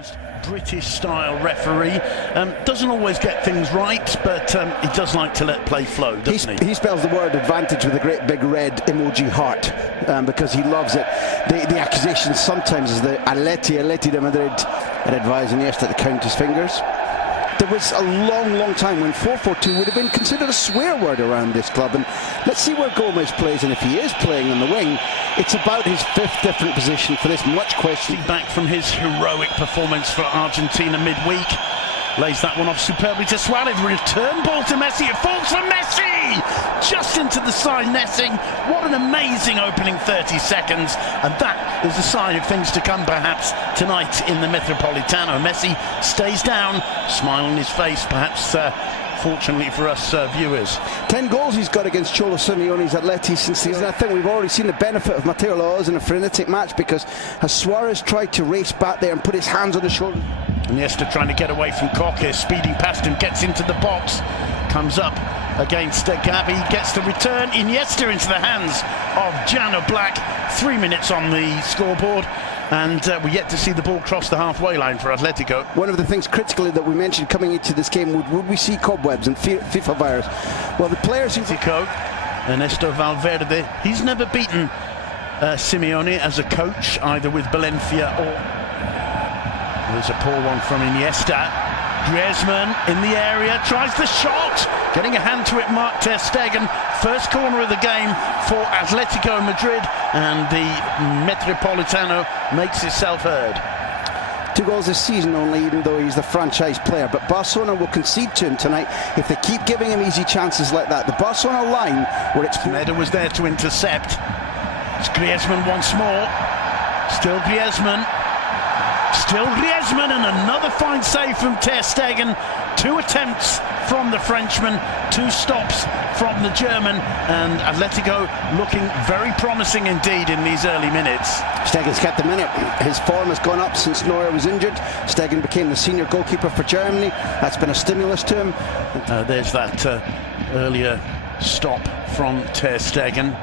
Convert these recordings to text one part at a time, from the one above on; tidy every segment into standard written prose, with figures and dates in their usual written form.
Most British-style referee. Doesn't always get things right, but he does like to let play flow, doesn't he? He spells the word advantage with a great big red emoji heart because he loves it. The accusation sometimes is the Atleti de Madrid are advising Iniesta to count his fingers. There was a long time when 4-4-2 would have been considered a swear word around this club, and let's see where Gomez plays, and if he is playing on the wing, it's about his fifth different position for this much question. Back from his heroic performance for Argentina midweek, lays that one off superbly to Suarez. Return ball to Messi, it falls for Messi! Just into the side netting. What an amazing opening 30 seconds, and that is a sign of things to come perhaps tonight in the Metropolitano. Messi stays down, smile on his face, perhaps fortunately for us viewers. 10 goals he's got against Cholo Simeone's Atleti since season. I think we've already seen the benefit of Mateo Laoz in a frenetic match, because as Suarez tried to race back there and put his hands on the shoulder. Iniesta trying to get away from Koke, speeding past him, gets into the box, comes up against Gavi, gets the return. Iniesta into the hands of Jan Oblak. 3 minutes on the scoreboard, and we're yet to see the ball cross the halfway line for Atletico. One of the things critically that we mentioned coming into this game, would we see cobwebs and FIFA virus? Well, the players who... Ernesto Valverde, he's never beaten Simeone as a coach, either with Valencia or... There's a poor one from Iniesta. Griezmann in the area, tries the shot, getting a hand to it, Mark ter Stegen. First corner of the game for Atletico Madrid, and the Metropolitano makes itself heard. 2 goals this season only, even though he's the franchise player, but Barcelona will concede to him tonight if they keep giving him easy chances like that. The Barcelona line, where it's... Meda was there to intercept. It's Griezmann once more. Still Griezmann. Still Griezmann, and another fine save from ter Stegen. 2 attempts from the Frenchman, 2 stops from the German, and Atletico looking very promising indeed in these early minutes. Stegen's kept the minute. His form has gone up since Neuer was injured. Stegen became the senior goalkeeper for Germany. That's been a stimulus to him. There's that earlier stop from ter Stegen.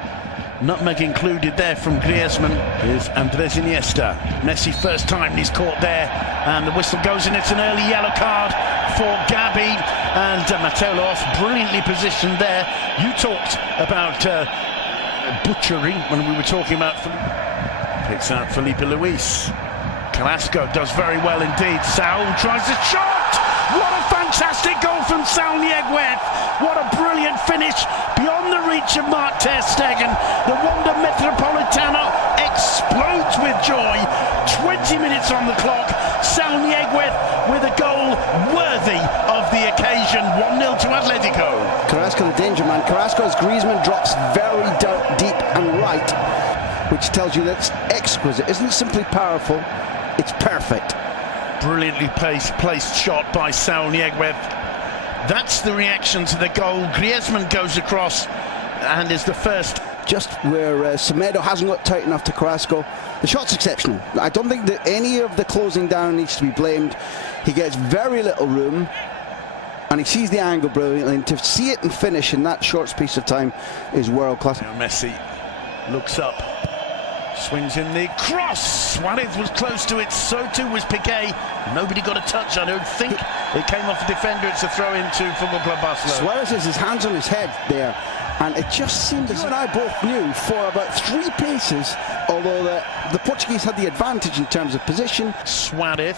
Nutmeg included there from Griezmann is Andres Iniesta. Messi first time he's caught there, and the whistle goes, and it's an early yellow card for Gavi, and Mateo Laoz brilliantly positioned there. You talked about butchery when we were talking about picks out Felipe Luis. Carrasco does very well indeed. Saul tries a shot. What a fantastic goal from Saul Nieguez. What a brilliant finish beyond the reach of Mark ter Stegen. The Wanda Metropolitano explodes with joy. 20 minutes on the clock. Saul Nieguez with a goal worthy of the occasion. 1-0 to Atletico. Carrasco, the danger man. Carrasco, as Griezmann drops very deep and right, which tells you that's exquisite. Isn't simply powerful, it's perfect. Brilliantly placed shot by Saul Nieguez. That's the reaction to the goal. Griezmann goes across and is the first. Just where Semedo hasn't got tight enough to Carrasco. The shot's exceptional. I don't think that any of the closing down needs to be blamed. He gets very little room, and he sees the angle brilliantly, and to see it and finish in that short space of time is world class. Messi looks up, swings in the cross. Suarez was close to it, so too was Piqué. Nobody got a touch, I don't think. It came off the defender. It's a throw into Football Club Barcelona. Suarez has his hands on his head there, and it just seemed as you and I both knew for about 3 paces, although the Portuguese had the advantage in terms of position. Suarez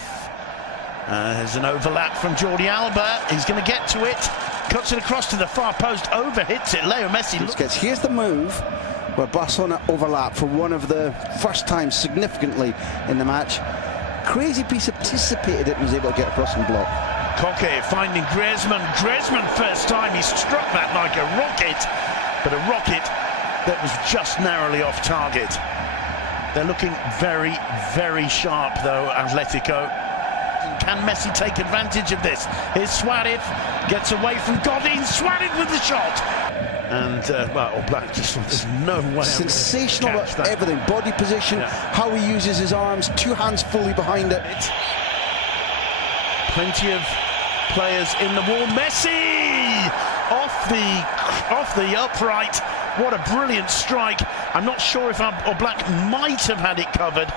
has an overlap from Jordi Alba. He's going to get to it, cuts it across to the far post, overhits it. Leo Messi. Here's the move where Barcelona overlap for one of the first times significantly in the match. Crazy piece, anticipated it and was able to get across and block. Koke finding Griezmann. Griezmann first time, he struck that like a rocket, but a rocket that was just narrowly off target. They're looking very, very sharp though, Atletico. Can Messi take advantage of this? Here's Suarez, gets away from Godin. Suarez with the shot. And, well, Oblak just, there's no way. Sensational at everything. Body position, how he uses his arms, 2 hands fully behind it. Plenty of players in the wall. Messi! Off the upright. What a brilliant strike. I'm not sure if Oblak might have had it covered.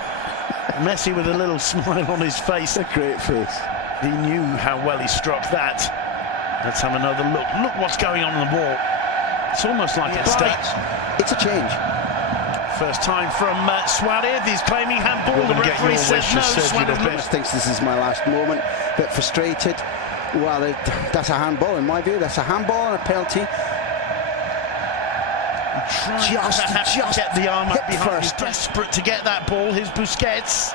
Messi with a little smile on his face. A great face. He knew how well he struck that. Let's have another look. Look what's going on the wall. It's almost like a state. It's a change. First time from Suarez. He's claiming handball. The referee says no. Suarez thinks this is my last moment. Bit frustrated. Well, that's a handball in my view. That's a handball and a penalty. Just get the arm up behind. First. He's desperate to get that ball. Here's Busquets.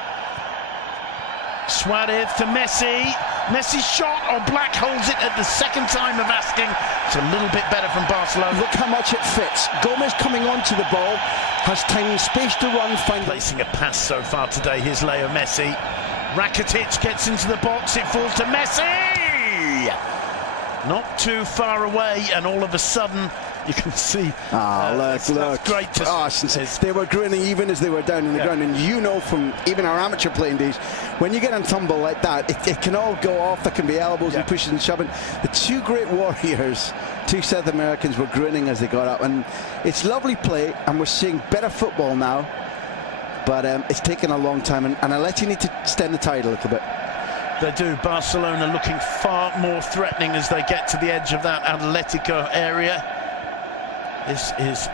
Suarez to Messi. Messi shot, or Black holds it at the second time of asking. It's a little bit better from Barcelona. Look how much it fits. Gomez coming onto the ball, has time and space to run. Placing a pass so far today. Here's Leo Messi. Rakitic gets into the box. It falls to Messi. Not too far away, and all of a sudden you can see. Look. Great to see. They were grinning even as they were down in the ground, and you know from even our amateur playing days, when you get on tumble like that, it can all go off. There can be elbows and pushing and shoving. The two great warriors, two South Americans, were grinning as they got up, and it's lovely play, and we're seeing better football now, but it's taken a long time, and Atleti need to stem the tide a little bit. They do. Barcelona looking far more threatening as they get to the edge of that Atletico area. This is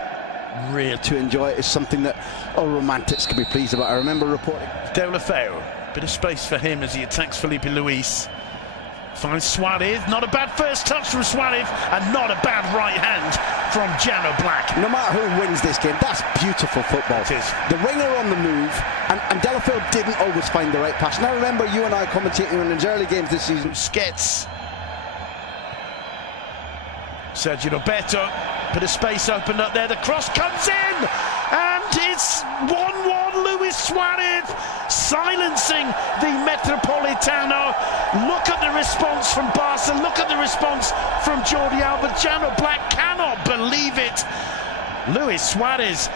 real. To enjoy it is something that all romantics can be pleased about. I remember reporting. Deulofeu, bit of space for him as he attacks Felipe Luis. Finds Suarez. Not a bad first touch from Suarez, and not a bad right hand from Jano Black. No matter who wins this game, that's beautiful football. It is. The winger on the move, and Deulofeu didn't always find the right pass. Now remember, you and I commentating on his early games this season. Skets. Sergio Roberto. Bit of space opened up there. The cross comes in, and it's 1-1. Luis Suarez silencing the Metropolitano. Look at the response from Barca. Look at the response from Jordi Alba. Jano Black cannot believe it. Luis Suarez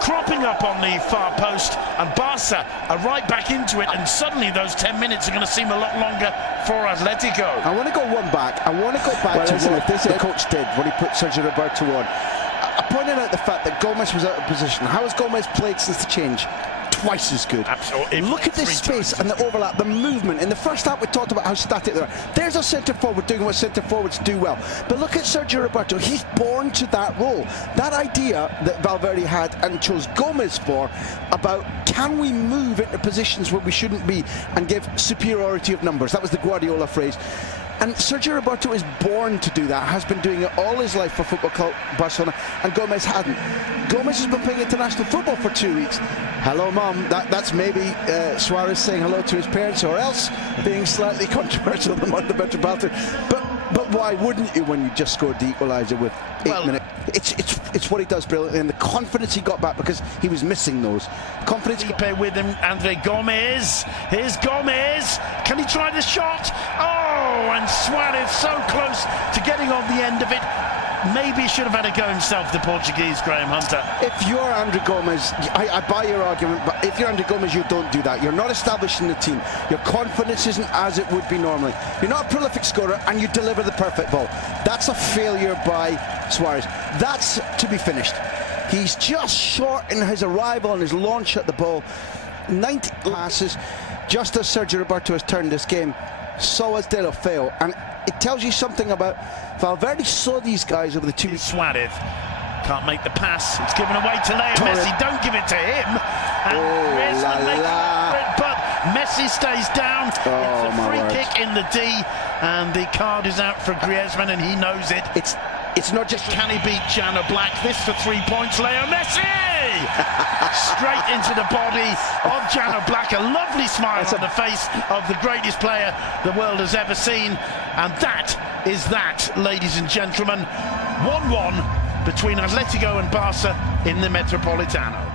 cropping up on the far post, and Barca are right back into it, and suddenly those 10 minutes are going to seem a lot longer for Atletico. I want to go one back. I want to go back to what the coach did when he put Sergio Roberto on. I pointed out the fact that Gomez was out of position. How has Gomez played since the change? Twice as good. Absolutely. Look at this space and the overlap, the movement. In the first half, we talked about how static they are. There's a centre forward doing what centre forwards do well. But look at Sergio Roberto. He's born to that role. That idea that Valverde had and chose Gomez for about can we move into positions where we shouldn't be and give superiority of numbers. That was the Guardiola phrase. And Sergio Roberto is born to do that, has been doing it all his life for Football Club Barcelona, and Gomez hadn't. Gomez has been playing international football for 2 weeks. Hello, Mum. That's maybe Suarez saying hello to his parents, or else being slightly controversial among the Metropolitan. But why wouldn't you when you just scored the equaliser with 8 minutes? It's what he does brilliantly, and the confidence he got back because he was missing those. Confidence. Felipe with him, Andre Gomez. Here's Gomez. Can he try the shot? Oh, and Suarez so close to getting on the end of it. Maybe he should have had a go himself, the Portuguese, Graham Hunter. If you're Andre Gomez, I buy your argument, but if you're Andre Gomez, you don't do that. You're not establishing the team. Your confidence isn't as it would be normally. You're not a prolific scorer, and you deliver the perfect ball. That's a failure by Suarez. That's to be finished. He's just short in his arrival and his launch at the ball. 90 passes, just as Sergio Roberto has turned this game, so has Deulofeu, and it tells you something about Valverde saw these guys over the 2 weeks. Suarez can't make the pass. It's given away to Leo Messi. Don't give it to him. And but Messi stays down. It's a free kick in the D, and the card is out for Griezmann, and he knows it. It's not just can he beat Jano Black? This for 3 points. Leo Messi straight into the body of Jano Black. A lovely smile on the face of the greatest player the world has ever seen, and that is that, ladies and gentlemen. 1-1 between Atletico and Barca in the Metropolitano.